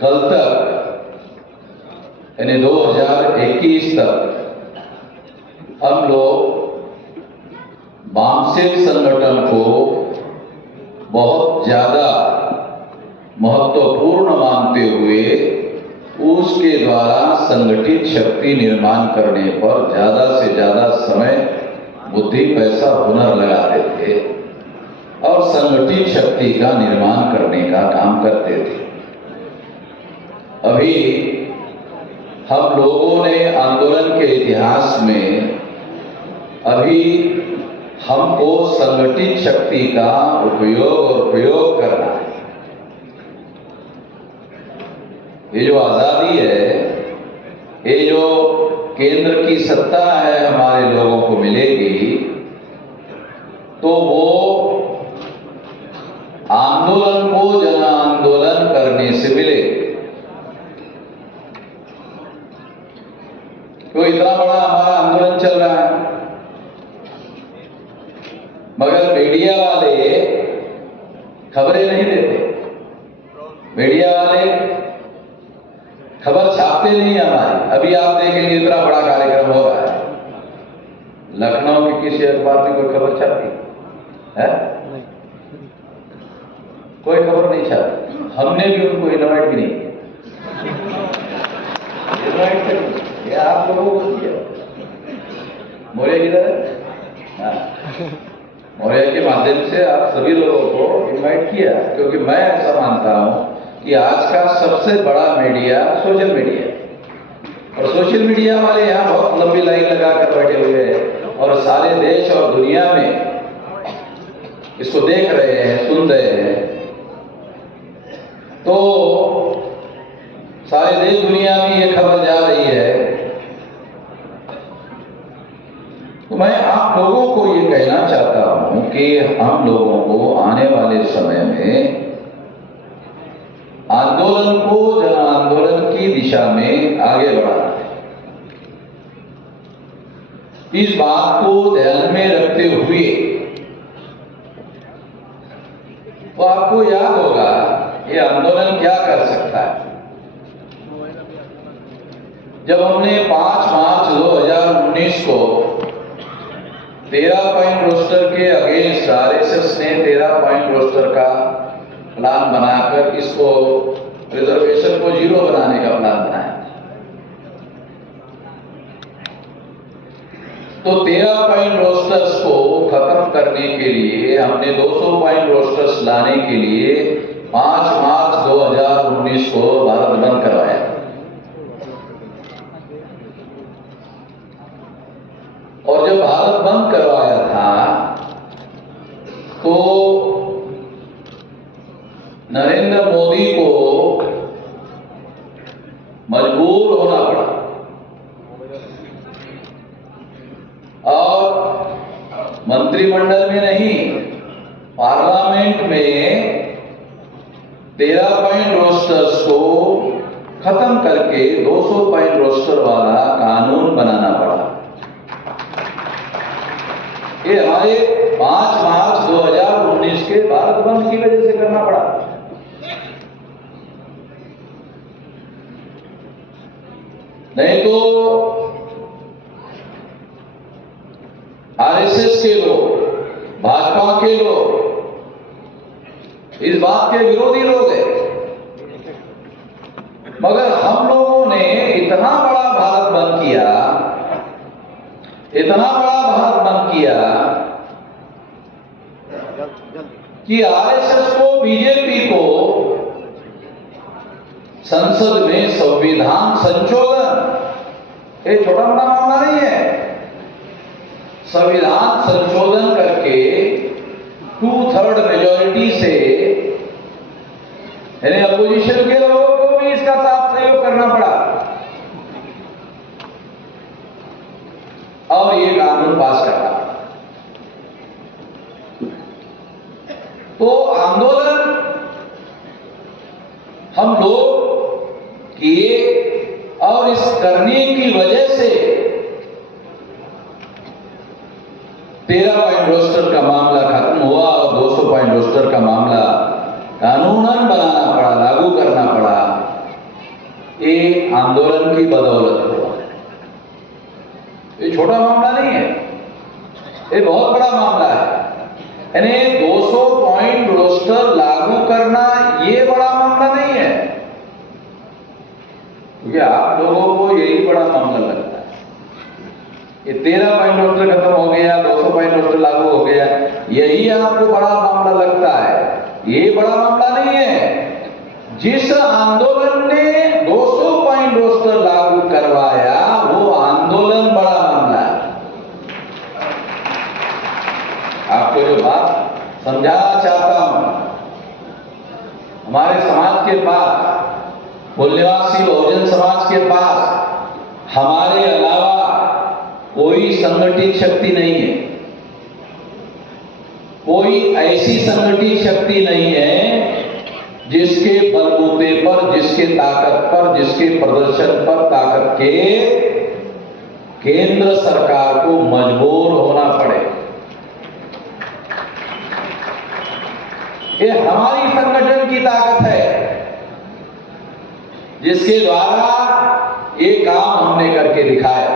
कल तक यानी 2021 तक हम लोग वामसेक संगठन को बहुत ज्यादा महत्वपूर्ण मानते हुए उसके द्वारा संगठित शक्ति निर्माण करने पर ज्यादा से ज्यादा समय, बुद्धि, पैसा, हुनर लगाते थे और संगठित शक्ति का निर्माण करने का काम करते थे। अभी हम लोगों ने आंदोलन के इतिहास में अभी हमको संगठित शक्ति का उपयोग और प्रयोग करना है। ये जो आजादी है, ये जो केंद्र की सत्ता है हमारे लोगों को मिलेगी, तो वो आंदोलन को जन आंदोलन करने से मिले। तो इतना बड़ा हमारा आंदोलन चल रहा है, मगर मीडिया वाले खबरें नहीं देते। मीडिया वाले खबर छापते नहीं है हमारी। अभी आप देखेंगे इतना बड़ा कार्यक्रम हो रहा है, लखनऊ के किसी अखबार में कोई खबर छापी है? कोई खबर नहीं छापी। हमने भी उनको इनवाइट भी नहीं किया। इनवाइट करिए, ये आप लोगों को किया। मौर्य किधर है? मौर्य के माध्यम से आप सभी लोगों को इनवाइट किया, क्योंकि मैं ऐसा मानता हूं कि आज का सबसे बड़ा मीडिया सोशल मीडिया है। और सोशल मीडिया वाले यहाँ बहुत लंबी लाइन लगा कर बैठे हुए हैं और सारे देश और दुनिया में इसको देख रहे हैं, सुन रहे हैं। तो सारे देश दुनिया में ये खबर जा रही है। तो मैं आप लोगों को ये कहना चाहता हूं कि हम लोगों को आने वाले समय में आंदोलन को जन आंदोलन की दिशा में आगे बढ़ाना है। इस बात को ध्यान में रखते हुए तो आपको याद होगा ये आंदोलन क्या कर सकता है। जब हमने 5 मार्च 2019 को 13 पॉइंट रोस्टर के अगेंस्ट आरएसएस ने 13 पॉइंट रोस्टर का प्लान बनाकर इसको रिजर्वेशन को 0 बनाने का प्लान बनाया। तो 13 पॉइंट रोस्टर्स को खत्म करने के लिए हमने 200 पॉइंट रोस्टर्स लाने के लिए 5 मार्च 2019 को भारत बंद करवाया। और जब भारत बंद करवाया था तो नरेंद्र मोदी को मजबूर होना पड़ा और मंत्रिमंडल में नहीं, पार्लियामेंट में 13 पॉइंट रोस्टर्स को खत्म करके 200 पॉइंट रोस्टर वाला कानून बनाना पड़ा। ये हमारे 5 मार्च 2019 के भारत बंद की वजह से करना पड़ा। नहीं तो आरएसएस के लोग, भाजपा के लोग इस बात के विरोधी लोग हैं, मगर हम लोगों ने इतना बड़ा भारत बंद किया, इतना बड़ा भारत बंद किया कि आरएसएस को, बीजेपी को संसद में संविधान संशोधन, ये छोटा मोटा मामला नहीं है, संविधान संशोधन करके 2/3 मेजॉरिटी से, यानी अपोजिशन के लोगों को भी इसका साथ सहयोग करना पड़ा और ये कानून पास करना। तो आंदोलन हम लोग किए और इस करने की वजह से 13 पॉइंट रोस्टर का मामला खत्म हुआ और 200 पॉइंट रोस्टर का मामला कानूनन बनाना पड़ा, लागू करना पड़ा। आंदोलन की बदौलत हुआ। ये छोटा मामला नहीं है, ये बहुत बड़ा मामला है। यानी 200 पॉइंट रोस्टर लागू करना ये बड़ा मामला नहीं है, क्योंकि आप लोगों को यही बड़ा मामला लगता है। ये 13 पॉइंट रोस्टर खत्म हो गया, 200 पॉइंट रोस्टर लागू हो गया, यही आपको बड़ा मामला लगता है। ये बड़ा मामला नहीं है। जिस आंदोलन ने 200 पॉइंट रोस्टर लागू करवाया, वो आंदोलन बड़ा मामला है। आपको जो बात समझाना चाहता हूं, हमारे समाज के पास, मूल्यवासी बहुजन समाज के पास हमारे अलावा कोई संगठित शक्ति नहीं है, कोई ऐसी संगठित शक्ति नहीं है जिसके बलबूते पर, जिसके ताकत पर, जिसके प्रदर्शन पर ताकत के केंद्र सरकार को मजबूर होना पड़े। ये हमारी संगठन की ताकत है, जिसके द्वारा ये काम हमने करके दिखाया।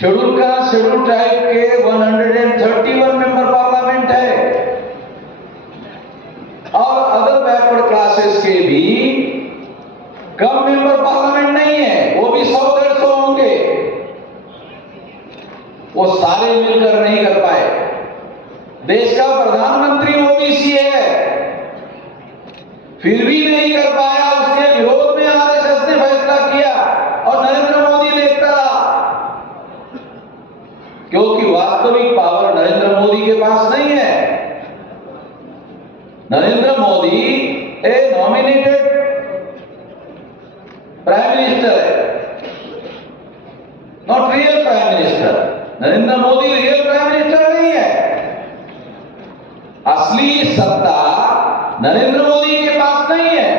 शेड्यूल कास्ट, शेड्यूल ट्राइब के 131 मेंबर पार्लियामेंट है, और अदर बैकवर्ड क्लासेस के भी कम मेंबर पार्लियामेंट नहीं है, वो भी 100-150 होंगे। वो सारे मिलकर नहीं कर पाए। देश का प्रधानमंत्री ओबीसी है, फिर भी नहीं कर पाया। उसके विरोध में आरएसएस ने फैसला किया और नरेंद्र मोदी देखता रहा, क्योंकि वास्तविक पावर नरेंद्र मोदी के पास नहीं है। नरेंद्र मोदी ए नॉमिनेटेड प्राइम मिनिस्टर है, not real prime minister. Narendra Modi real prime minister नहीं है। असली सत्ता नरेंद्र मोदी के पास नहीं है।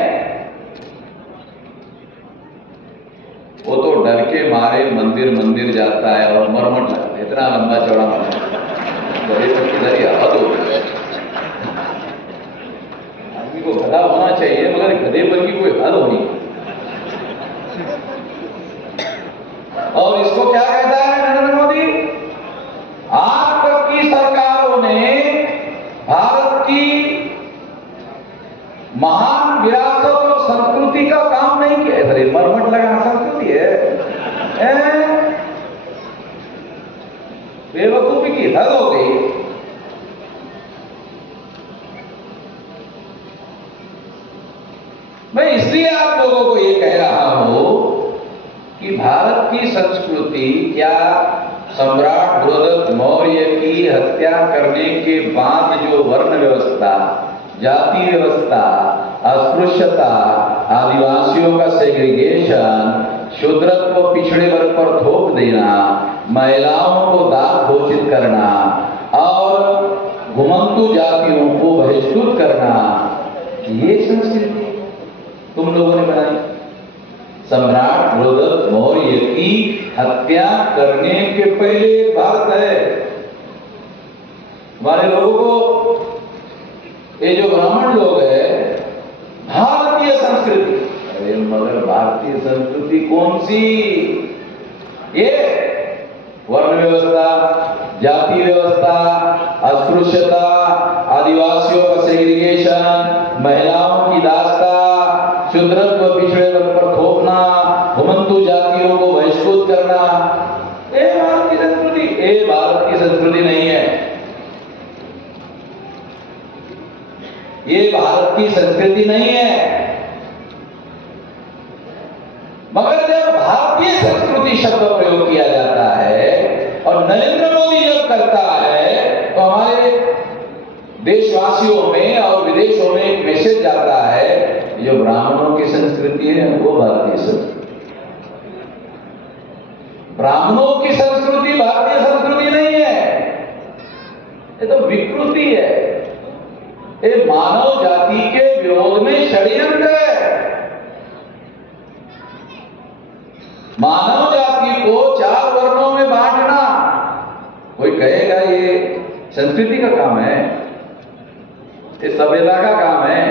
वो तो डर के मारे मंदिर मंदिर जाता है और मरमट लगता है, इतना लंबा चौड़ा मंदिर, किधर ही हद हो गई। आदमी को गधा होना चाहिए, मगर गधे पर की कोई हद होनी। और इसको क्या कहता है नरेंद्र मोदी? आज तक की सरकारों ने भारत की महान विरासत और संस्कृति का काम नहीं किया। अरे मरमट लगाना संस्कृति है? बेवकूफी की हद हो गई। मैं इसलिए आप लोगों को ये कह रहा हूं कि भारत की संस्कृति क्या सम्राट बृहदत्त मौर्य की हत्या करने के बाद जो वर्ण व्यवस्था, जाति व्यवस्था, अस्पृश्यता, आदिवासियों का सेग्रीगेशन, शूद्रत्व को पिछड़े वर्ग पर थोप देना, महिलाओं को दास घोषित करना और घुमंतु जातियों को बहिष्कृत करना, ये संस्कृति तुम लोगों ने बनाई। सम्राट बृहदत्त मौर्य की हत्या करने के पहले बात है। हमारे लोगों को, ये जो ब्राह्मण लोग हैं, भारतीय संस्कृति, अरे मगर भारतीय संस्कृति कौन सी? ये वर्ण व्यवस्था, जाति व्यवस्था, अस्पृश्यता, आदिवासियों का सेग्रीगेशन, महिलाओं की दास्ता, शूद्रत्व पिछड़े वर्ग पर थोपना, घुमंतु जातियों को बहिष्कृत करना, ये भारत की संस्कृति, ये भारत की संस्कृति नहीं है। ये भारत की संस्कृति नहीं है। मगर जब भारतीय संस्कृति शब्द प्रयोग किया जाता है और नरेंद्र मोदी जब करता है, तो हमारे देशवासियों में और विदेशों में एक मैसेज जाता है, जो ब्राह्मणों की संस्कृति है वो भारतीय संस्कृति। ब्राह्मणों की संस्कृति भारतीय संस्कृति नहीं है, ये तो विकृति है। ये मानव जाति के विरोध में षड्यंत्र है। मानव जाति को 4 वर्णों में बांटना, कोई कहेगा ये संस्कृति का काम है, ये सभ्यता का काम है,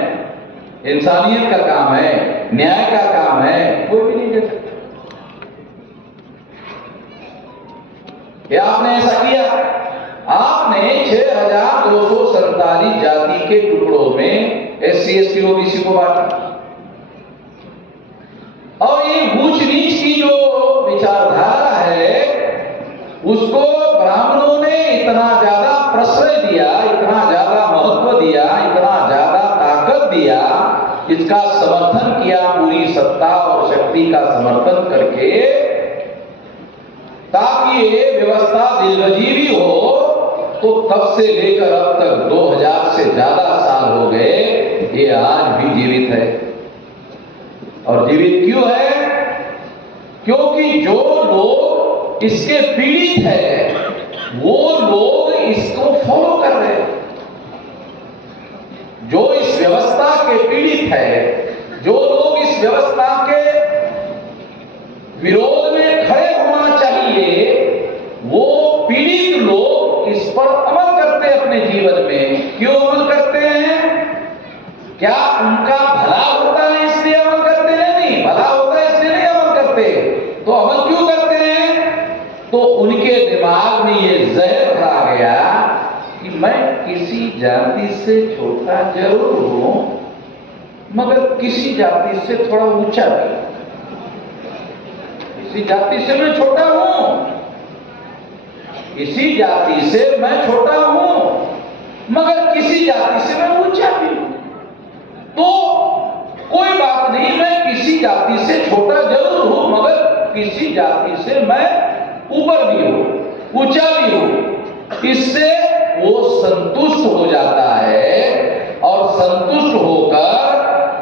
इंसानियत का काम है। न्याय का काम है, कोई भी नहीं दे सकता। क्या आपने ऐसा किया? आपने 6247 जाति के टुकड़ों में SC ST OBC को बांटा। और ये ऊंच नीच की जो विचारधारा है उसको ब्राह्मणों ने इतना ज्यादा प्रश्रय दिया, इतना ज्यादा महत्व दिया, इतना ज्यादा ताकत दिया, इसका समर्थन किया पूरी सत्ता और शक्ति का समर्थन करके, ताकि ये व्यवस्था दीर्घजीवी हो। तो तब से लेकर अब तक 2000 से ज्यादा साल हो गए, ये आज भी जीवित है। और जीवित क्यों है? क्योंकि जो लोग इसके पीड़ित है वो लोग इसको फॉलो कर रहे हैं। जो इस व्यवस्था के पीड़ित है, जो लोग इस व्यवस्था के विरोध में खड़े होना चाहिए, वो पीड़ित लोग इस पर अमल करते हैं अपने जीवन में। क्यों अमल करते हैं? क्या उनका भला होता है इसलिए अमल करते हैं? नहीं, भला होता है इसलिए नहीं अमल करते। तो अमल क्यों करते हैं? तो उनके दिमाग में ये जहर भरा गया कि मैं किसी जाति से छोटा जरूर हूं, मगर किसी जाति से थोड़ा ऊंचा भी। किसी जाति से मैं छोटा हूं, किसी जाति से मैं छोटा हूं, मगर किसी जाति से मैं ऊंचा भी हूं। तो कोई बात नहीं, मैं किसी जाति से छोटा जरूर हूं, मगर किसी जाति से मैं ऊपर भी हूं, ऊंचा भी हूं। इससे वो संतुष्ट हो जाता है, और संतुष्ट होकर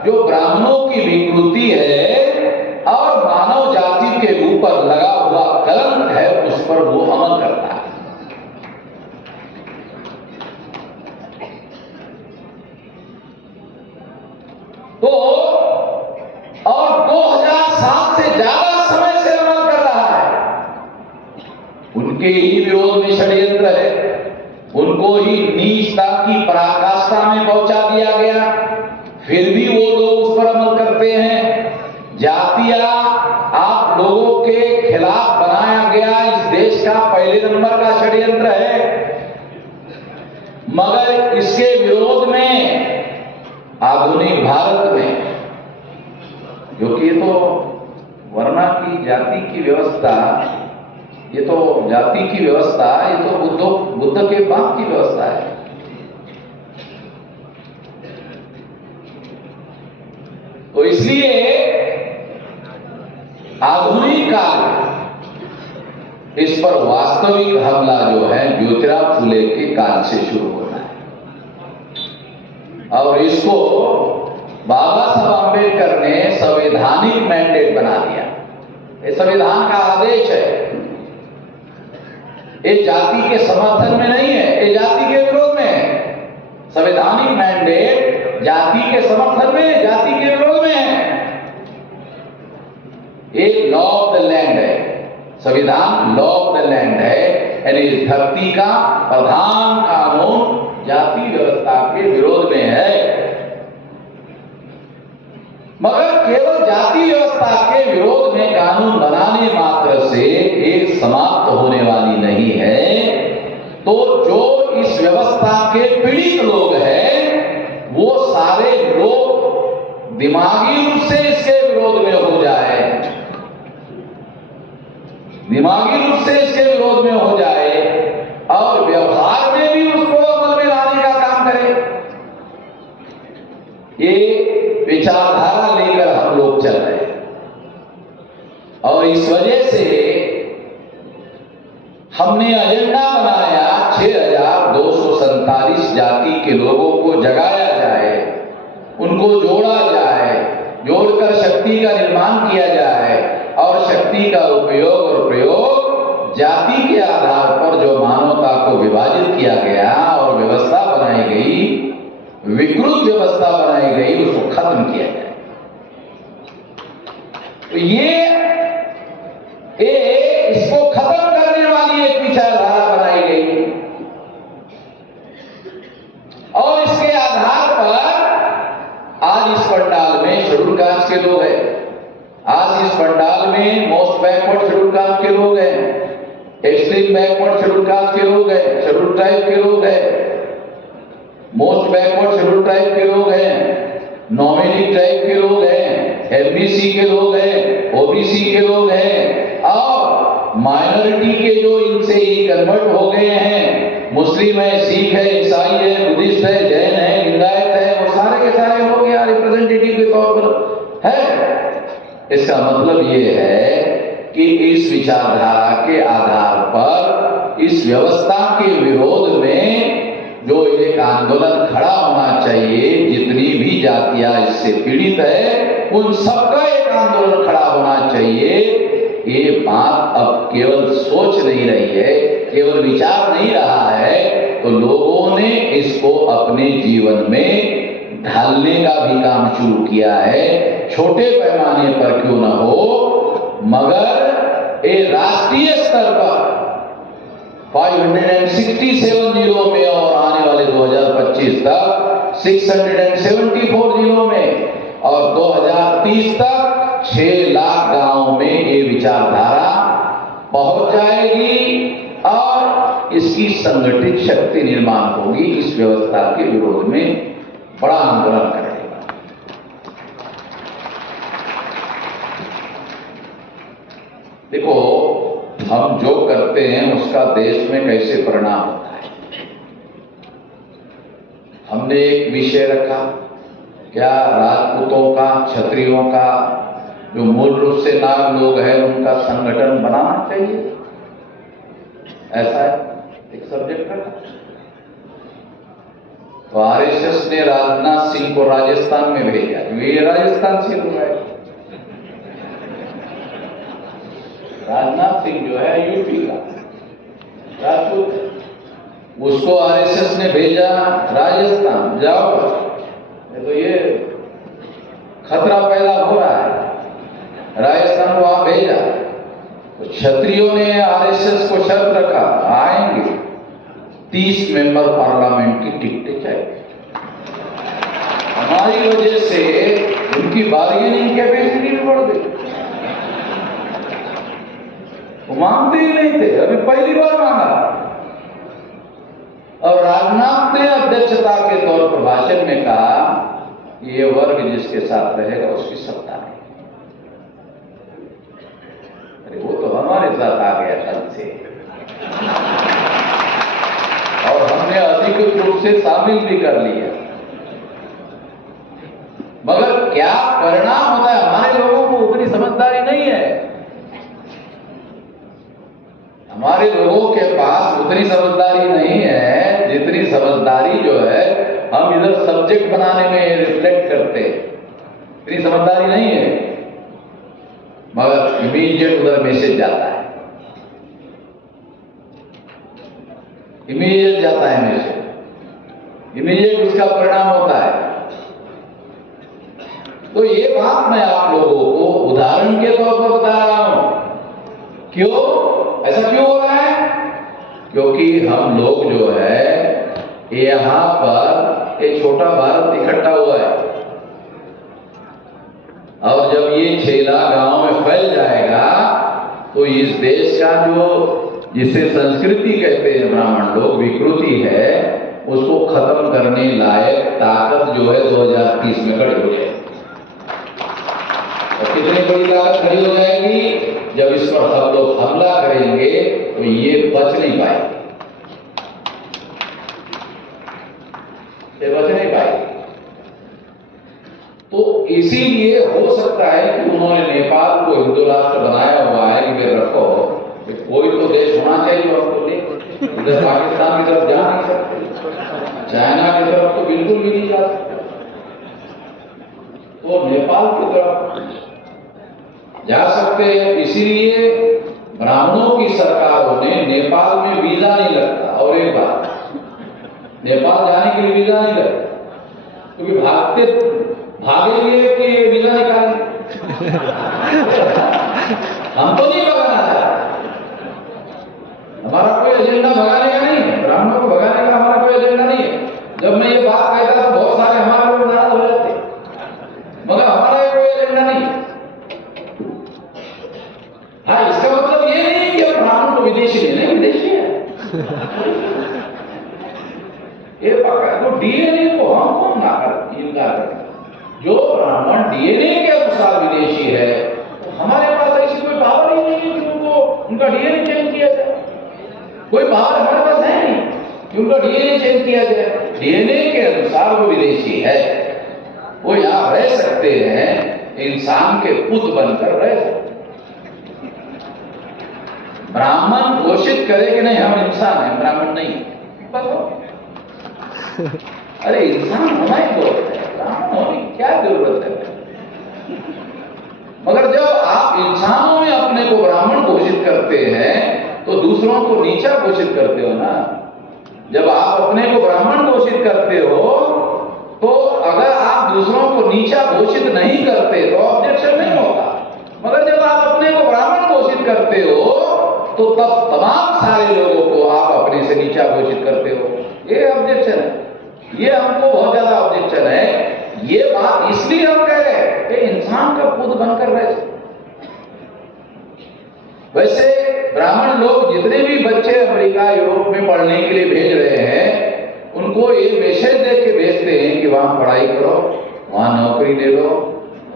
जो ब्राह्मणों की विकृति है और मानव जाति के ऊपर लगा हुआ कलंक है, उस पर वो अमल करता है। तो और 2007 से ज्यादा समय से अमल कर रहा है। उनके ही विरोध में षड्यंत्र है, उनको ही नीचता की पराकाष्ठा में पहुंचा दिया गया, फिर भी वो लोग उस पर अमल करते हैं। जातिया आप लोगों के खिलाफ बनाया गया इस देश का पहले नंबर का षड्यंत्र है, मगर इसके विरोध में आधुनिक भारत में, क्योंकि ये तो वर्णा की जाति की व्यवस्था, ये तो जाति की व्यवस्था, ये तो बुद्ध के बाप की व्यवस्था है। तो इसलिए आधुनिक काल इस पर वास्तविक हमला जो है ज्योतिराव फुले के काल से शुरू होना है, और इसको बाबा साहब आंबेडकर ने संवैधानिक मैंडेट बना दिया। ये संविधान का आदेश है, ये जाति के समर्थन में नहीं है, ये जाति के विरोध में है। संवैधानिक मैंडेट जाति के समर्थन में, जाति के विरोध में है। ये लॉ ऑफ द लैंड है, संविधान लॉ ऑफ द लैंड है, यानी इस धरती का प्रधान कानून जाति व्यवस्था के विरोध में है। मगर केवल जाति व्यवस्था के विरोध में कानून बनाने मात्र से एक समाप्त होने वाली नहीं है। तो जो इस व्यवस्था के पीड़ित लोग हैं, वो सारे लोग दिमागी रूप से इसके विरोध में हो जाए, दिमागी रूप से इसके विरोध में हो जाए, और व्यवहार में भी उसको अमल में लाने का काम करे। ये विचारधारा लेकर हम लोग चल रहे हैं, और इस वजह से हमने एजेंडा बनाया 6247 जाति के लोगों को जगाया जाए, उनको जोड़ा जाए, जोड़कर शक्ति का निर्माण किया जाए, और शक्ति का उपयोग और प्रयोग जाति के आधार पर जो मानवता को विभाजित किया गया और व्यवस्था बनाई गई, विकृत व्यवस्था बनाई गई, उसको खत्म किया जाए। तो ये इसको खत्म करने वाली एक विचारधारा बनाई गई, और इसके आधार पर आज इस पंडाल में शेड्यूल कास्ट के लोग हैं, आज इस पंडाल में मोस्ट बैकवर्ड शेड्यूल कास्ट के लोग हैं, एक्सट्रीम बैकवर्ड शेड्यूल कास्ट के लोग हैं, शेड्यूल ट्राइब के लोग हैं, मोस्ट बैकवर्ड शेड्यूल ट्राइब के लोग हैं, नॉमिनी ट्राइब के लोग हैं, एमबीसी के लोग हैं, ओबीसी के लोग हैं, और माइनॉरिटी के जो इनसे ही कन्वर्ट हो गए हैं, मुस्लिम है, सिख है, ईसाई है, बुद्धिस्ट है, जैन है, लिंगायत है, वो सारे के सारे लोग यहाँ रिप्रेजेंटेटिव के तौर पर है। इसका मतलब ये है कि इस विचारधारा के आधार पर इस व्यवस्था के विरोध में जो एक आंदोलन खड़ा होना चाहिए, जितनी भी जातियां इससे पीड़ित है उन सबका एक आंदोलन खड़ा होना चाहिए। ये बात अब केवल सोच नहीं रही है, केवल विचार नहीं रहा है, तो लोगों ने इसको अपने जीवन में ढालने का भी काम शुरू किया है। छोटे पैमाने पर क्यों न हो, मगर ये राष्ट्रीय स्तर पर 567 जिलों में और आने वाले 2025 तक 674 जिलों में और 2030 तक 6 लाख गांवों में ये विचारधारा पहुंच जाएगी और इसकी संगठित शक्ति निर्माण होगी। इस व्यवस्था के विरोध में बड़ा आंदोलन करेगा। देखो, हम जो करते हैं उसका देश में कैसे परिणाम होता है। हमने एक विषय रखा, क्या राजपूतों का, क्षत्रियों का, जो मूल रूप से नाग लोग हैं, उनका संगठन बनाना चाहिए, ऐसा एक सब्जेक्ट रखा। तो आरएसएस ने राजनाथ सिंह को राजस्थान में भेजा, ये राजस्थान से हुआ है। राजनाथ सिंह जो है यूपी का राजपूत, उसको आरएसएस ने भेजा राजस्थान, जाओ, तो ये खतरा पैदा हो रहा है, राजस्थान वहां भेजा। तो क्षत्रियों ने आरएसएस को शर्त रखा, आएंगे 30 मेंबर पार्लियामेंट की टिकटें चाहिए। हमारी वजह से उनकी बार्गेनिंग कैपेसिटी भी बढ़ गई, वो मांगते ही नहीं थे, अभी पहली बार मांगा। और राजनाथ ने अध्यक्षता के तौर पर भाषण में कहा, ये वर्ग जिसके साथ रहेगा उसकी सत्ता नहीं। अरे वो तो हमारे साथ आ गया कल से, और हमने अधिकृत रूप से शामिल भी कर लिया। मगर क्या परिणाम होता है, हमारे लोगों को उतनी समझदारी नहीं है। हमारे लोगों के पास उतनी समझदारी नहीं है जितनी समझदारी जो है हम इधर सब्जेक्ट बनाने में रिफ्लेक्ट करते हैं, इतनी समझदारी नहीं है। मगर इमीडिएट उधर मैसेज जाता है, इमीडिएट जाता है मैसेज, इमीडिएट उसका परिणाम होता है। तो ये बात मैं आप लोगों को उदाहरण के तौर पर बता रहा हूं। क्यों ऐसा क्यों हो रहा है? क्योंकि हम लोग जो है यहां पर एक छोटा भारत इकट्ठा हुआ है, और जब ये 6 लाख गांव में फैल जाएगा तो इस देश का जो, जिसे संस्कृति कहते हैं ब्राह्मण लोग, विकृति है, उसको खत्म करने लायक ताकत जो है 2030 में खड़ी हो जाएगी। और कितनी बड़ी ताकत खड़ी हो जाएगी? जब इस पर सब लोग हमला करेंगे तो ये बच नहीं पाएगी, ये बच नहीं पाएगी। तो इसीलिए हो सकता है कि उन्होंने नेपाल को हिंदू राष्ट्र बनाया हुआ है कि वे रखो, कोई तो देश होना चाहिए आपको ले, इधर पाकिस्तान की तरफ जा नहीं सकते, चाइना की तरफ तो बिल्कुल भी नहीं जा सकते, तो नेपाल की तरफ जा सकते हैं। इसीलिए ब्राह्मणों की सरकारों ने, नेपाल में वीजा नहीं लगता, और एक बात, नेपाल जाने के लिए वीजा नहीं लगता, क्योंकि भागेंगे कि वीजा निकालें। हम तो नहीं भगाना चाहते, हमारा कोई एजेंडा भगाने का नहीं है, ब्राह्मणों को भगाने का हमारा कोई एजेंडा नहीं है। जब मैं ये बात कहता तो बहुत सारे हमारे लोग नाराज हो जाते, मगर हमारा जो ब्राह्मण डीएनए के अनुसार विदेशी है, तो हमारे पास ऐसी कोई पावर ही नहीं है कि उनको उनका डीएनए चेंज किया जाए। कोई पावर हमारे पास है नहीं कि उनका डीएनए चेंज किया जाए। डीएनए के अनुसार वो विदेशी है, वो यहाँ रह सकते हैं, इंसान के पुत्र बनकर रह सकते हैं। ब्राह्मण घोषित करे कि नहीं हम इंसान हैं, ब्राह्मण नहीं, बस। अरे इंसान होना ही बहुत है, ब्राह्मण होने की क्या जरूरत है? मगर जब आप इंसानों में अपने को ब्राह्मण घोषित करते हैं तो दूसरों को नीचा घोषित करते हो ना। जब आप अपने को ब्राह्मण घोषित करते हो तो अगर आप दूसरों को नीचा घोषित नहीं करते तो ऑब्जेक्शन नहीं होता, मगर जब आप अपने को ब्राह्मण घोषित करते हो तो तब तमाम सारे लोगों को आप अपने से नीचा घोषित करते हो। ये ऑब्जेक्शन है, ये हमको बहुत ज्यादा ऑब्जेक्शन है। ये बात इसलिए हम कह रहे हैं कि इंसान का पुत्र बनकर रहे। वैसे ब्राह्मण लोग जितने भी बच्चे अमेरिका यूरोप में पढ़ने के लिए भेज रहे हैं, उनको ये मैसेज दे के भेजते हैं कि वहां पढ़ाई करो, वहां नौकरी ले लो,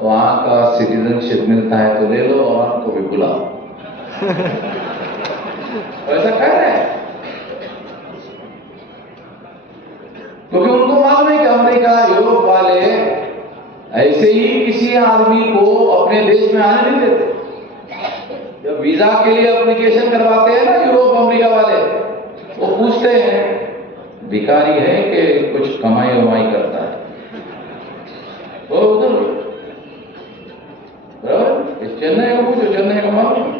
वहां का सिटीजनशिप मिलता है तो ले लो और आपको भी बुलाओ। ऐसा कह रहे हैं क्योंकि उनको मालूम है कि अमेरिका यूरोप वाले ऐसे ही किसी आदमी को अपने देश में आने नहीं देते। जब वीजा के लिए एप्लीकेशन करवाते हैं ना यूरोप अमेरिका वाले, वो पूछते हैं भिखारी है कि कुछ कमाई वमाई करता है, वो उधर बराबर। चेन्नई का पूछो, चेन्नई का मालूम,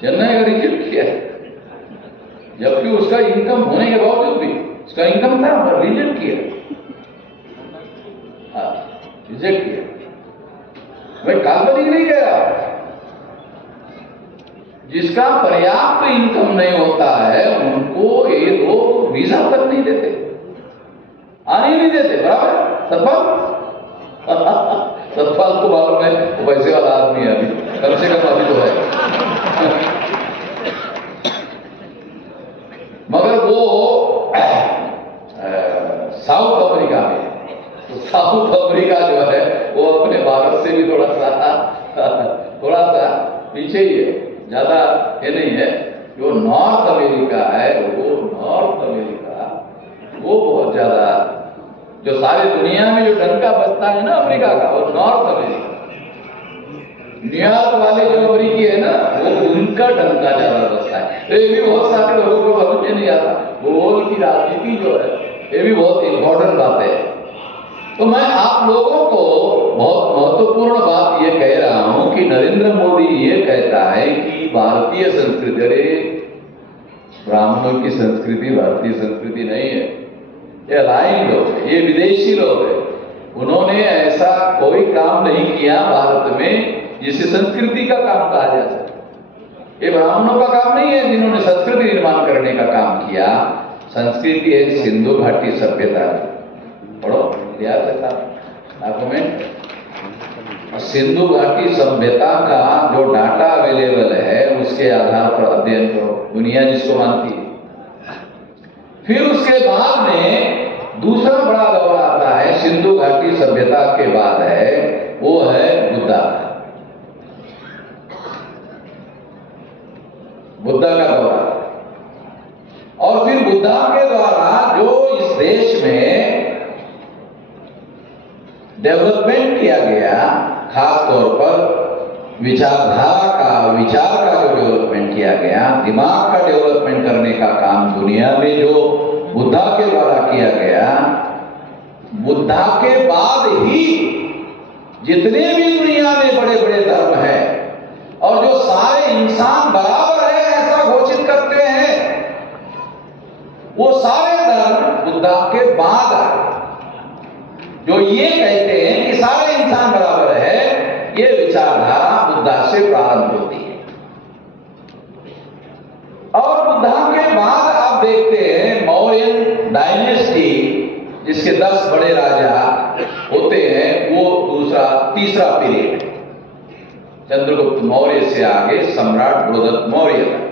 चेन्नई का रिजेक्ट किया, जबकि उसका इनकम होने के बावजूद भी, उसका इनकम था पर रिजेक्ट किया, रिजेक्ट किया। भाई काल्पनिक नहीं कह रहा, जिसका पर्याप्त इनकम नहीं होता है उनको ये लोग वीजा तक नहीं देते, आने नहीं देते, बराबर। सतपाल को मालूम है वो पैसे वाला आदमी है, अभी कम से कम अभी तो है। मगर वो साउथ अफ्रीका में, तो साउथ अफ्रीका जो है वो अपने भारत से भी थोड़ा सा पीछे ही है, ज्यादा ये नहीं है। जो नॉर्थ अमेरिका है, वो नॉर्थ अमेरिका वो बहुत ज्यादा, जो सारी दुनिया में जो डंका बजता है ना अफ्रीका का, वो नॉर्थ अमेरिका। न्यूयॉर्क वाले जो अमेरिकी है ना, वो उनका डंका ज्यादा बजता है। ये भी बहुत सारे लोगों को समझ नहीं आता, भूगोल की राजनीति जो है ये भी बहुत इंपॉर्टेंट बात है। तो मैं आप लोगों को बहुत महत्वपूर्ण बात ये कह रहा हूं कि नरेंद्र मोदी ये कहता है कि भारतीय संस्कृति, अरे ब्राह्मणों की संस्कृति भारतीय संस्कृति नहीं है, ये अलायन लोग है, ये विदेशी लोग है। उन्होंने ऐसा कोई काम नहीं किया भारत में जिसे संस्कृति का काम कहा जा सके। ये ब्राह्मणों का काम नहीं है जिन्होंने संस्कृति निर्माण करने का काम किया। संस्कृति एक सिंधु घाटी सभ्यता, पढ़ो याद है साहब डॉक्यूमेंट। सिंधु घाटी सभ्यता का जो डाटा अवेलेबल है उसके आधार पर अध्ययन करो, दुनिया जिसको मानती है। फिर उसके बाद में दूसरा बड़ा दौर आता है, सिंधु घाटी सभ्यता के बाद है, वो है बुद्धा का दौरा। और फिर बुद्धा के द्वारा जो इस देश में डेवलपमेंट किया गया, खास तौर पर विचारधारा का, विचार का जो डेवलपमेंट किया गया, दिमाग का डेवलपमेंट करने का काम दुनिया में जो बुद्धा के द्वारा किया गया, बुद्धा के बाद ही जितने भी दुनिया में बड़े बड़े धर्म हैं और जो सारे इंसान बराबर है ऐसा घोषित करते हैं, वो सारे धर्म बुद्धा के बाद आए। जो ये कहते हैं कि सारे इंसान बराबर है, ये विचारधारा बुद्धा से प्रारंभ होती है। और बुद्धा के बाद आप देखते हैं मौर्यन डायनेस्टी, जिसके 10 बड़े राजा होते हैं, वो तीसरा पीरियड, चंद्रगुप्त मौर्य से आगे सम्राट बृहदत्त मौर्य तक।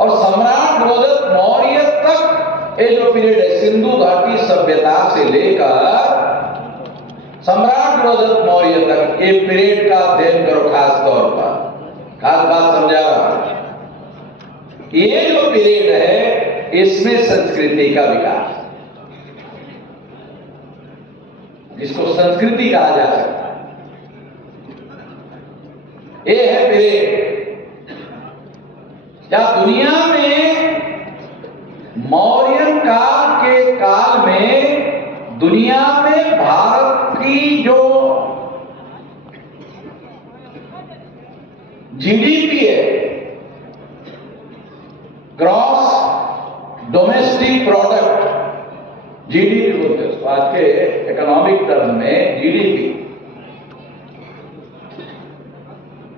और सम्राट बृहदत्त मौर्य तक ये जो पीरियड है सिंधु घाटी सभ्यता से लेकर सम्राट बृहस्पति मौर्य तक, ये पीरियड का अध्ययन करो खास तौर पर। खास बात समझा रहा हूं। ये जो पीरियड है इसमें संस्कृति का विकास, जिसको संस्कृति कहा जा सकता है, ये है पीरियड। या दुनिया में मौर्यन काल के काल में दुनिया में भारत की जो जीडीपी है, ग्रॉस डोमेस्टिक प्रोडक्ट, जीडीपी बोलते हैं उसको आज के इकोनॉमिक टर्म में, जीडीपी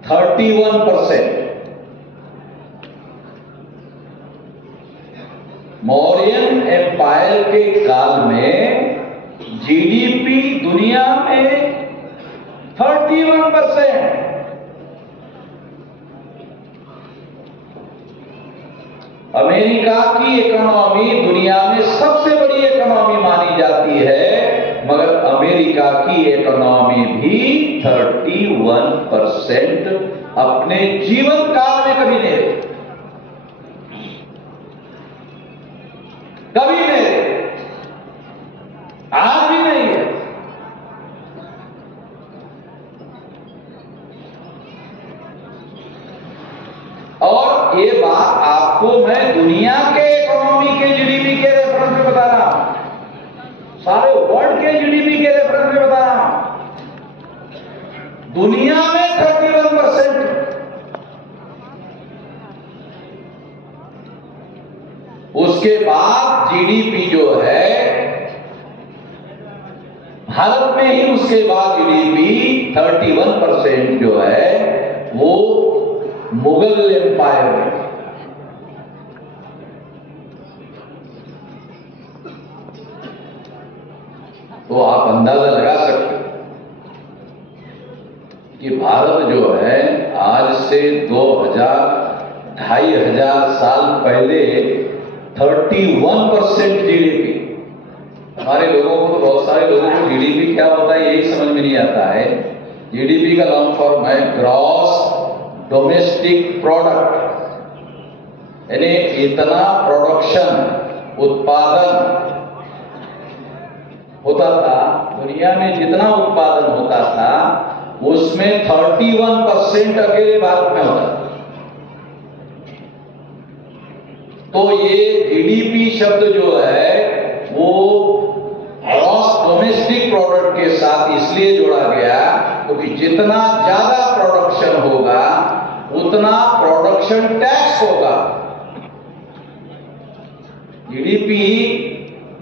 31%। मौर्यन एम्पायर के काल में जीडीपी दुनिया में 31%। अमेरिका की इकोनॉमी दुनिया में सबसे बड़ी इकोनॉमी मानी जाती है, मगर अमेरिका की इकोनॉमी भी 31% अपने जीवन काल में कभी नहीं रही, कभी नहीं, आज भी नहीं है। और ये बात आपको मैं दुनिया के इकोनॉमी के जीडीपी के रेफरेंस में बता रहा हूं, सारे वर्ल्ड के जीडीपी के रेफरेंस में बता रहा हूं। दुनिया में 31%। उसके बाद जीडीपी जो है भारत में ही, उसके बाद जीडीपी 31% जो है वो मुगल एम्पायर में। तो आप अंदाजा लगा सकते कि भारत जो है आज से 2,000-2,500 साल पहले 31% जीडीपी। हमारे लोगों को, तो बहुत सारे लोगों को जीडीपी क्या होता है यही समझ में नहीं आता है। जीडीपी का लॉन्ग फॉर्म है ग्रॉस डोमेस्टिक प्रोडक्ट, यानी इतना प्रोडक्शन, उत्पादन होता था, दुनिया में जितना उत्पादन होता था उसमें 31% अकेले भारत में होता था। तो ये जीडीपी शब्द जो है वो ग्रॉस डोमेस्टिक प्रोडक्ट के साथ इसलिए जोड़ा गया क्योंकि जितना ज्यादा प्रोडक्शन होगा उतना प्रोडक्शन टैक्स होगा। जीडीपी,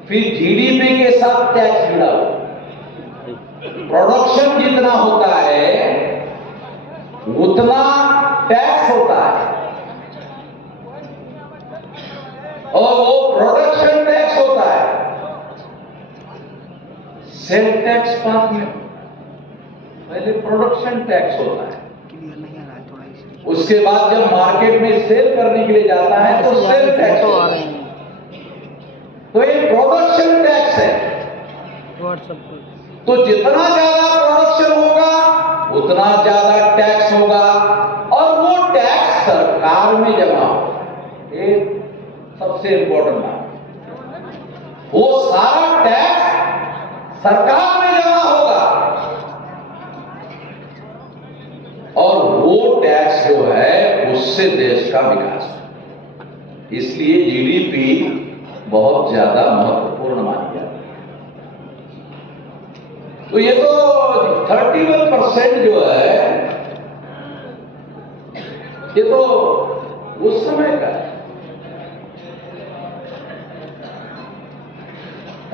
फिर जीडीपी के साथ टैक्स जुड़ा हुआ। प्रोडक्शन जितना होता है उतना टैक्स होता है, और वो प्रोडक्शन टैक्स होता है। सेल टैक्स बाद में, पहले प्रोडक्शन टैक्स होता है, उसके बाद जब मार्केट में सेल करने के लिए जाता है तो सेल टैक्स होता है। तो ये प्रोडक्शन टैक्स है। तो जितना ज्यादा प्रोडक्शन होगा उतना ज्यादा टैक्स होगा, और वो टैक्स सरकार में जमा होगा। ये सबसे इंपॉर्टेंट बात, वो सारा टैक्स सरकार में जमा होगा, और वो टैक्स जो है उससे देश का विकास। इसलिए जीडीपी बहुत ज्यादा महत्वपूर्ण मानी जाती है। तो ये तो 31% जो है ये तो उस समय का है।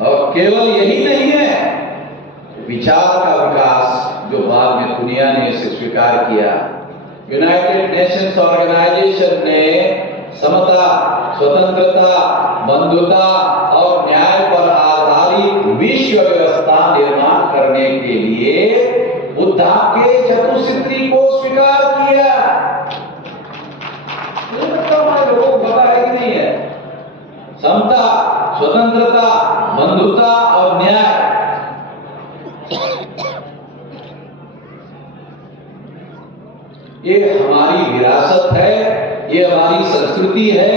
और केवल यही नहीं है, विचार का विकास जो बाद में दुनिया ने इसे स्वीकार किया। यूनाइटेड नेशंस ऑर्गेनाइजेशन ने समता, स्वतंत्रता, बंधुता और न्याय पर आधारित विश्व व्यवस्था निर्माण करने के लिए बुद्धा के चतुसूत्री को स्वीकार किया। हमारे लोगों को पता है कि नहीं है? समता, स्वतंत्रता, बंधुता और न्याय, ये हमारी विरासत है, ये हमारी संस्कृति है।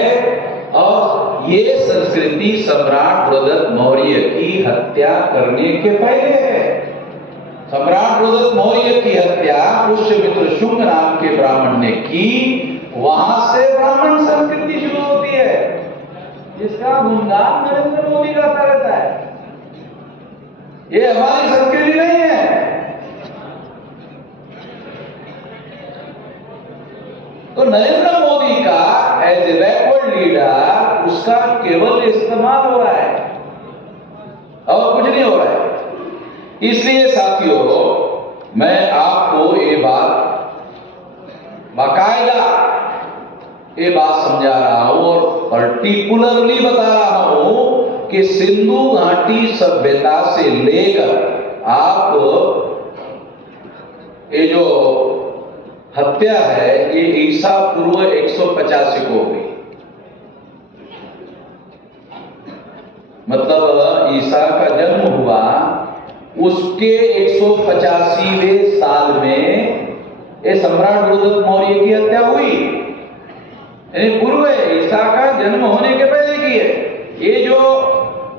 और ये संस्कृति सम्राट रुद्रदत्त मौर्य की हत्या करने के पहले है। सम्राट रुद्रदत्त मौर्य की हत्या पुष्यमित्र शुंग नाम के ब्राह्मण ने की, वहां से ब्राह्मण संस्कृति शुरू होती है, जिसका गुणगान नरेंद्र मोदी गाता रहता है। ये हमारी संस्कृति नहीं है। तो नरेंद्र मोदी का एज ए बैकवर्ड लीडर उसका केवल इस्तेमाल हो रहा है और कुछ नहीं हो रहा है। इसलिए साथियों, मैं आपको ये बात बाकायदा ये बात समझा रहा हूं और पर्टिकुलरली बता रहा हूं कि सिंधु घाटी सभ्यता से लेकर आप ये जो हत्या है ये ईसा पूर्व 185 को हुई। मतलब ईसा का जन्म हुआ उसके 185वें साल में ये सम्राट रुद्रदत्त मौर्य की हत्या हुई। यानी पूर्व ईसा का जन्म होने के पहले की है। ये जो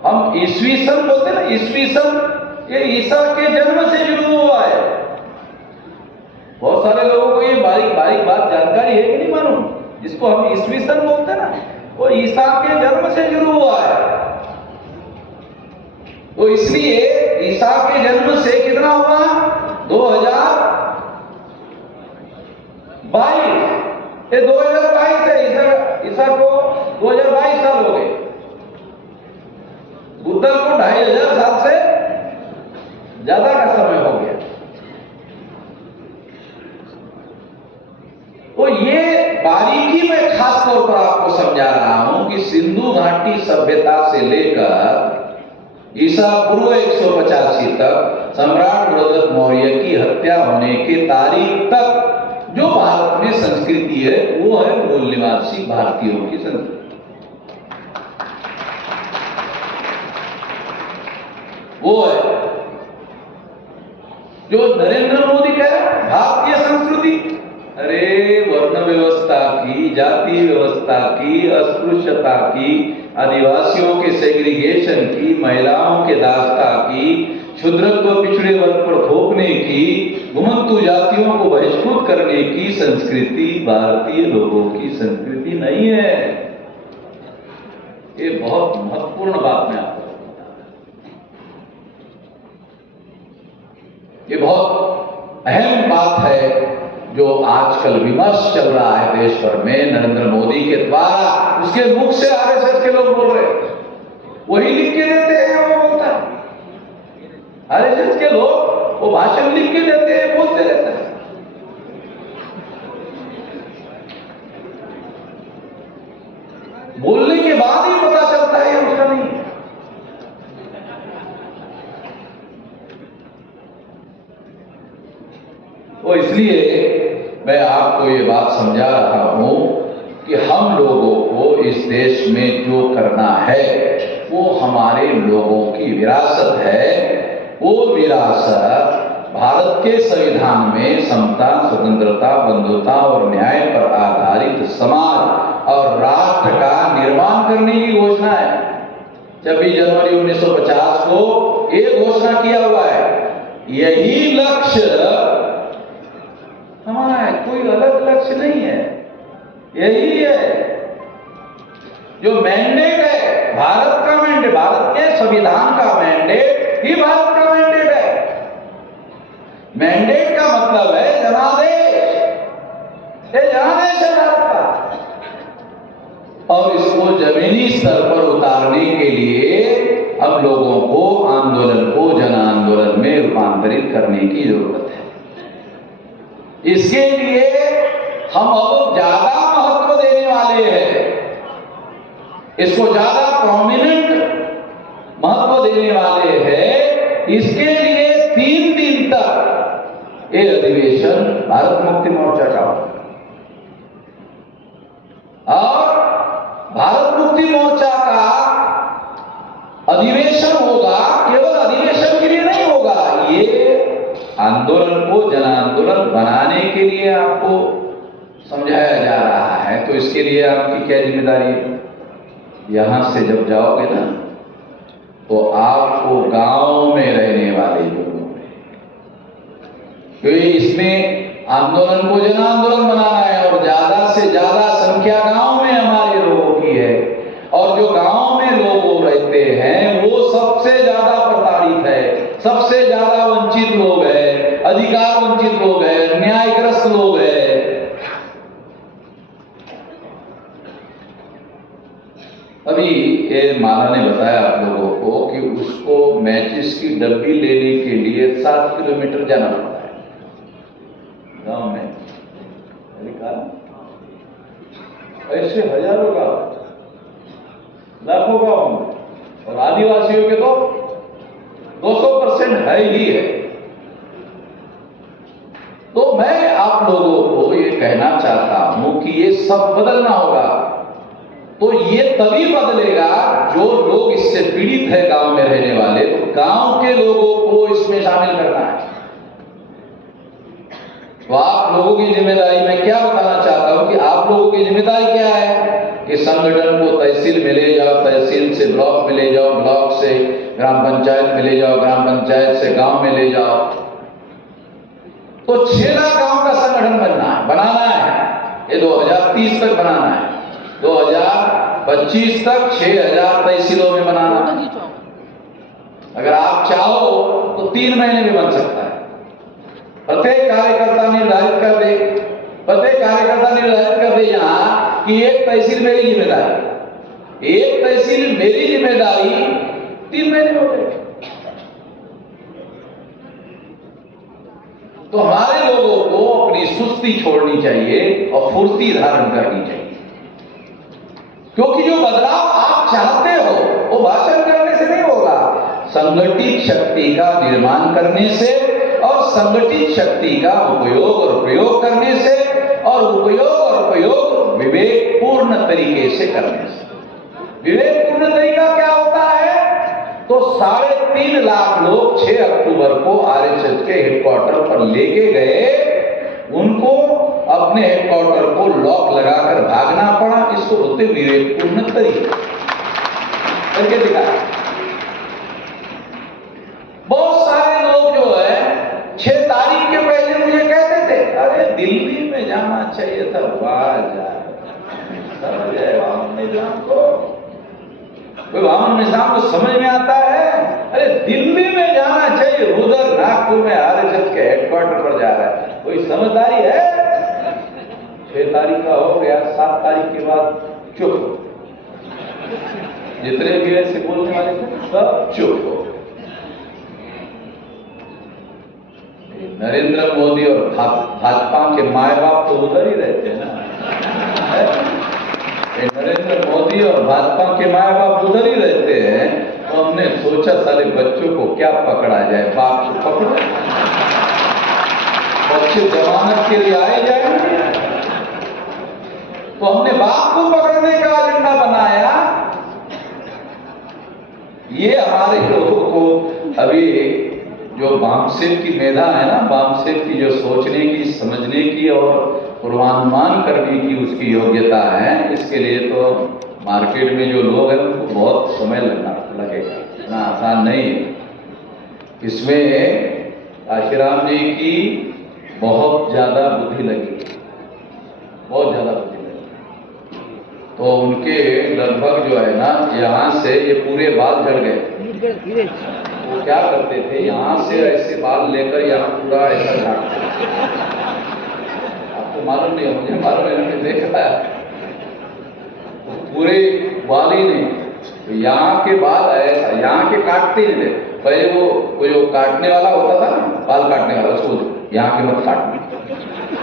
हम ईसवी सन बोलते हैं ना, ईसवी सन, ये ईसा के जन्म से शुरू हुआ है। बहुत सारे लोगों को ये बारीक बारीक बात जानकारी है कि नहीं मालूम, जिसको हम ईसवी सन बोलते हैं ना, वो ईसा के जन्म से शुरू हुआ है। तो इसलिए ईसा के जन्म से कितना हुआ, 2022, ये 2022 है। ईसा को 2022 साल हो गए। बुद्ध को 2500 साल से ज्यादा का समय हो गया। तो ये बारीकी में खास तौर पर आपको समझा रहा हूं कि सिंधु घाटी सभ्यता से लेकर ईसा पूर्व 185 तक सम्राट रुद्रदत्त मौर्य की हत्या होने के तारीख तक जो भारत में संस्कृति है वो है मूल निवासी भारतीयों की संस्कृति। वो है जो नरेंद्र मोदी कह रहे हैं भारतीय संस्कृति। अरे वर्ण व्यवस्था की, जाति व्यवस्था की, अस्पृश्यता की, आदिवासियों के सेग्रीगेशन की, महिलाओं के दासता की, क्षुद्रत्व पिछड़े वर्ग पर थोपने की, घुमंतु जातियों को बहिष्कृत करने की संस्कृति भारतीय लोगों की संस्कृति नहीं है। ये बहुत महत्वपूर्ण बात मैं आपको, ये बहुत अहम बात है जो आजकल विमर्श चल रहा है देश भर में नरेंद्र मोदी के द्वारा। उसके मुख से आरएसएस के लोग बोल रहे हैं, वही लिख के देते हैं, वो बोलता है। आरएसएस के लोग वो भाषण लिख के देते हैं, बोलते रहते हैं। बोलने के बाद ही पता चलता है उसका नहीं। तो इसलिए मैं आपको ये बात समझा रहा हूं कि हम लोगों को इस देश में जो करना है वो हमारे लोगों की विरासत है। वो विरासत भारत के संविधान में समता, स्वतंत्रता, बंधुता और न्याय पर आधारित समाज और राष्ट्र का निर्माण करने की घोषणा है। 26 जनवरी 1950 को ये घोषणा किया हुआ है। यही लक्ष्य हमारा है, कोई अलग लक्ष्य नहीं है। यही है जो मैंडेट है, भारत का मैंडेट, भारत के संविधान का मैंडेट ही भारत का मैंडेट है। मैंडेट का मतलब है जनादेश, ये जनादेश है भारत का। और इसको जमीनी स्तर पर उतारने के लिए अब लोगों को आंदोलन को जन आंदोलन में रूपांतरित करने की जरूरत है। इसके लिए हम अब ज्यादा महत्व देने वाले हैं, इसको ज्यादा प्रोमिनेंट महत्व देने वाले हैं। इसके लिए 3 दिन तक ये अधिवेशन भारत मुक्ति मोर्चा का होगा। और भारत मुक्ति मोर्चा का होगा केवल अधिवेशन के लिए नहीं होगा, ये आंदोलन को जन आंदोलन बनाने के लिए आपको समझाया जा रहा है। तो इसके लिए आपकी क्या जिम्मेदारी है? यहां से जब जाओगे ना तो आपको गांव में रहने वाले लोगों में, क्योंकि इसमें आंदोलन को जन आंदोलन बनाना है और ज्यादा से ज्यादा संख्या गांव में हमारे लोगों की है, और जो गांव में लोग रहते हैं वो सबसे ज्यादा प्रताड़ित है, सबसे ज्यादा वंचित लोग हैं, अधिकार वंचित लोग हैं, न्यायग्रस्त लोग हैं। अभी ये माला ने बताया आप लोगों को कि उसको मैचिस की डब्बी लेने के लिए 7 किलोमीटर जाना पड़ता है गांव में। ऐसे हजारों गांव, लाखों गांव में, और आदिवासियों के तो 200% है ही है। तो मैं आप लोगों को ये कहना चाहता हूं कि ये सब बदलना होगा। तो ये तभी बदलेगा जो लोग इससे पीड़ित है गांव में रहने वाले, तो गांव के लोगों को इसमें शामिल करना है। तो आप लोगों की जिम्मेदारी मैं क्या बताना चाहता हूं कि आप लोगों की जिम्मेदारी क्या है कि संगठन को तहसील में ले जाओ, तहसील से ब्लॉक में ले जाओ, ब्लॉक से ग्राम पंचायत में ले जाओ, ग्राम पंचायत से गांव में ले जाओ। तो 6 लाख गांव का संगठन बनाना है। ये 2030 तक बनाना है, 2025 तक 6000 तहसीलों में बनाना है। अगर आप चाहो तो 3 महीने में बन सकता है। प्रत्येक कार्यकर्ता निर्धारित कर दे यहां कि एक तहसील मेरी जिम्मेदारी, एक तहसील मेरी जिम्मेदारी, 3 महीने हो गए। तो हमारे लोगों को अपनी सुस्ती छोड़नी चाहिए और फुर्ती धारण करनी चाहिए, क्योंकि जो बदलाव आप चाहते हो वो भाषण करने से नहीं होगा, संगठित शक्ति का निर्माण करने से और संगठित शक्ति का उपयोग और प्रयोग करने से, और उपयोग और प्रयोग विवेकपूर्ण तरीके से करने से। विवेकपूर्ण तरीका क्या होता है? तो 3.5 लाख लोग 6 अक्टूबर को आरएसएस के हेडक्वार्टर पर लेके गए, उनको अपने हेडक्वार्टर को लॉक लगाकर भागना पड़ा। इसको बोलते विवेकपूर्ण तरीका करके दिखाया। बहुत सारे लोग जो है 6 तारीख के पहले मुझे कहते थे, अरे दिल्ली में जाना चाहिए था, वाह समझ आए वामन निजाम को, वामन निजाम को समझ में आता है। अरे दिल्ली में जाना चाहिए, उधर नागपुर में आरएसएस के हेडक्वार्टर पर जा रहा है, कोई समझदारी है? 6 तारीख का हो गया, 7 तारीख के बाद चुप। जितने भी ऐसे बोलने वाले थे सब चुप हो। नरेंद्र मोदी और भाजपा के माए बाप तो उधर ही रहते हैं ना। नरेंद्र मोदी और भाजपा के माए बाप उधर ही रहते हैं। तो हमने सोचा सारे बच्चों को क्या पकड़ा जाए, बाप को पकड़ो, बच्चे जमानत के लिए आए जाएंगे। तो हमने बाप को पकड़ने का एजेंडा बनाया। ये हमारे लोगों को अभी जो वामसेव की मेधा है ना, वामसेव की जो सोचने की, समझने की और पूर्वानुमान करने की उसकी योग्यता है, इसके लिए तो मार्केट में जो लोग हैं उनको बहुत समय लगेगा, इतना आसान नहीं है। इसमें काशीराम जी की बहुत ज्यादा बुद्धि लगी, बहुत ज्यादा बुद्धि लगी। तो उनके लगभग जो है ना, यहाँ से ये पूरे बाल झड़ गए। वो क्या करते थे, यहाँ से ऐसे बाल लेकर यहाँ पूरा ऐसा झाड़ते। आपको मालूम नहीं है, मुझे मालूम है, मैंने देखा है। तो पूरे बाल ही नहीं, तो यहाँ के बाल ऐसा, यहाँ के काटते नहीं थे। पहले वो जो काटने वाला होता था ना, बाल काटने वाला, उसको यहाँ के मत काटना,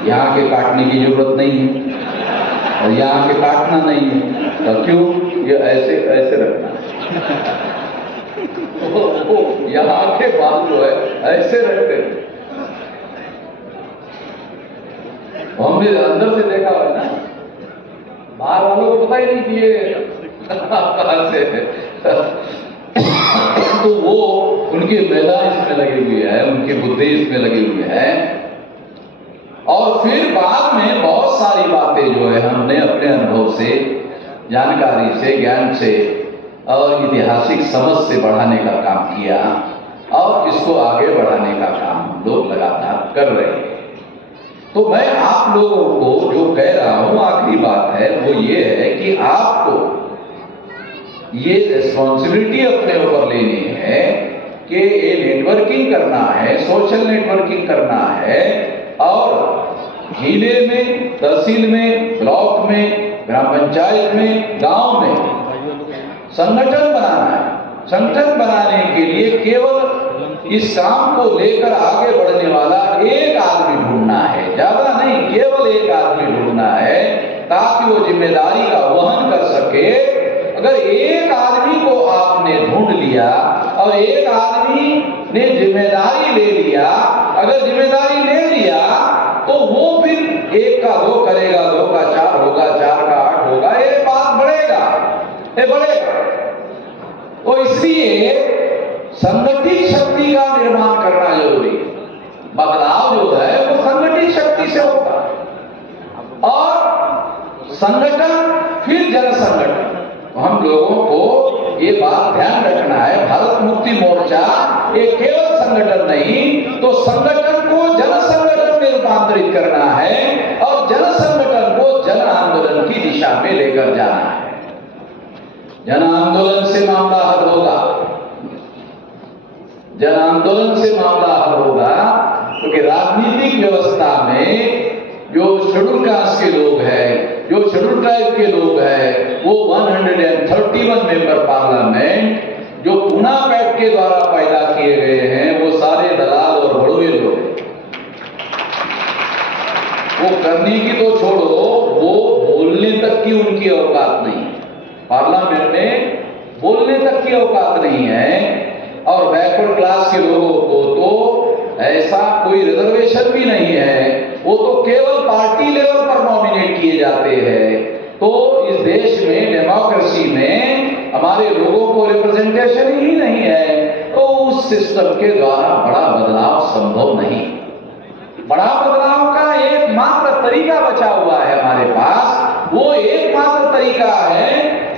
यहाँ के काटने की जरूरत नहीं है और यहाँ के काटना नहीं है। तो क्यों? ये ऐसे ऐसे रखना। तो यहाँ के बाल जो है ऐसे रहते हैं। हमने अंदर से देखा है ना, बाहर वालों को पता ही नहीं कि ये कहां से है। तो उनकी मेधा इसमें लगी हुई है, उनकी बुद्धि इसमें लगी हुई है। और फिर बाद में बहुत सारी बातें जो है हमने अपने अनुभव से, जानकारी से, ज्ञान से और ऐतिहासिक समझ से बढ़ाने का काम किया और इसको आगे बढ़ाने का काम लोग लगातार कर रहे हैं। तो मैं आप लोगों को जो कह रहा हूं, आखिरी बात है वो ये है कि आपको ये रिस्पॉन्सिबिलिटी अपने ऊपर लेनी है कि ये नेटवर्किंग करना है, सोशल नेटवर्किंग करना है और जिले में, तहसील में, ब्लॉक में, ग्राम पंचायत में, गांव में संगठन बनाना है। संगठन बनाने के लिए केवल इस काम को लेकर आगे बढ़ने वाला एक आदमी ढूंढना है, ज्यादा नहीं, केवल एक आदमी ढूंढना है ताकि वो जिम्मेदारी का वहन कर सके। अगर एक आदमी को आपने ढूंढ लिया और एक आदमी ने जिम्मेदारी ले लिया, अगर जिम्मेदारी ले लिया तो वो फिर एक का दो करेगा, दो का चार होगा, चार का आठ होगा, ये बात बढ़ेगा, ये बढ़ेगा। तो इसलिए संगठित शक्ति का निर्माण करना जरूरी है। बदलाव जो है वो संगठित शक्ति से होता है और संगठन फिर जन संगठन। हम लोगों को ये बात ध्यान रखना है, भारत मुक्ति मोर्चा ये केवल संगठन नहीं, तो संगठन को जन संगठन में रूपांतरित करना है और जन संगठन को जन आंदोलन की दिशा में लेकर जाना है। जन आंदोलन से मामला हल होगा, जन आंदोलन से मामला हल होगा, क्योंकि राजनीतिक व्यवस्था में जो शेड्यूल कास्ट के लोग हैं, जो शेड्यूल ट्राइब के लोग हैं, वो 131 मेंबर पार्लियामेंट जो पूना पैक्ट के द्वारा पैदा किए गए हैं, वो सारे दलाल और बड़ुए लोग हैं। वो करने की तो छोड़ो, वो बोलने तक की उनकी औकात नहीं है। पार्लियामेंट में बोलने तक की औकात नहीं है। और बैकवर्ड क्लास के लोगों को तो ऐसा कोई रिजर्वेशन भी नहीं है, वो तो केवल पार्टी लेवल पर नॉमिनेट किए जाते हैं। तो इस देश में डेमोक्रेसी में हमारे लोगों को रिप्रेजेंटेशन ही नहीं है, तो उस सिस्टम के द्वारा बड़ा बदलाव संभव नहीं। बड़ा बदलाव का एकमात्र तरीका बचा हुआ है हमारे पास, वो एकमात्र तरीका है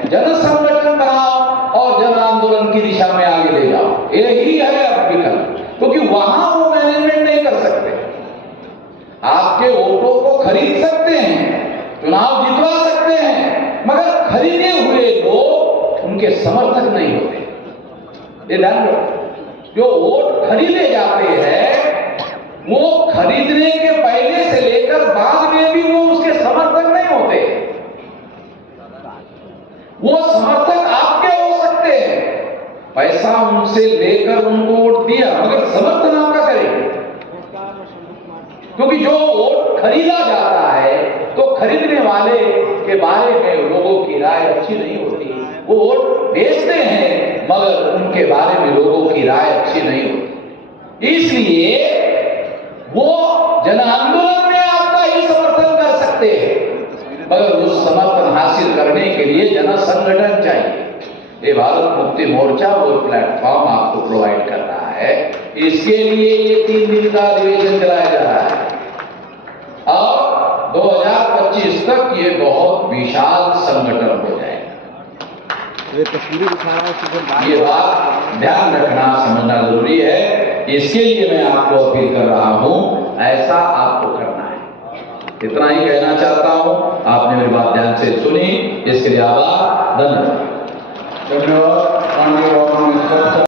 जन संगठन बनाओ और जन आंदोलन की दिशा में आगे ले जाओ। यही है अब विकल्प, क्योंकि वहां वो मैनेजमेंट नहीं कर सकते। आपके वोटों को खरीद सकते हैं, चुनाव जितवा सकते हैं, मगर खरीदे हुए लोग उनके समर्थक नहीं होते। ये ध्यान रखो, जो वोट खरीदे जाते हैं वो खरीदने के पहले से लेकर बाद में भी वो उसके समर्थक नहीं होते। वो समर्थक आपके हो सकते हैं, पैसा उनसे लेकर उनको वोट दिया, मगर समर्थन आपका करेंगे। क्योंकि जो वोट खरीदा जाता है तो खरीदने वाले के बारे में लोगों की राय अच्छी नहीं होती। वो वोट बेचते हैं मगर उनके बारे में लोगों की राय अच्छी नहीं होती। इसलिए वो जन आंदोलन में आपका ही समर्थन कर सकते हैं, मगर उस समर्थन हासिल करने के लिए जन संगठन चाहिए। ये भारत मुक्ति मोर्चा वो प्लेटफॉर्म आपको प्रोवाइड कर रहा है। इसके लिए ये 3 दिन का अधिवेशन चलाया जा रहा है और 2025 तक ये बहुत विशाल संगठन हो जाएगा। ये बात ध्यान रखना, समझना जरूरी है। इसके लिए मैं आपको अपील कर रहा हूं, ऐसा आपको करना है। इतना ही कहना चाहता हूं। आपने मेरी बात ध्यान से सुनी, इसके लिए आभार, धन्यवाद।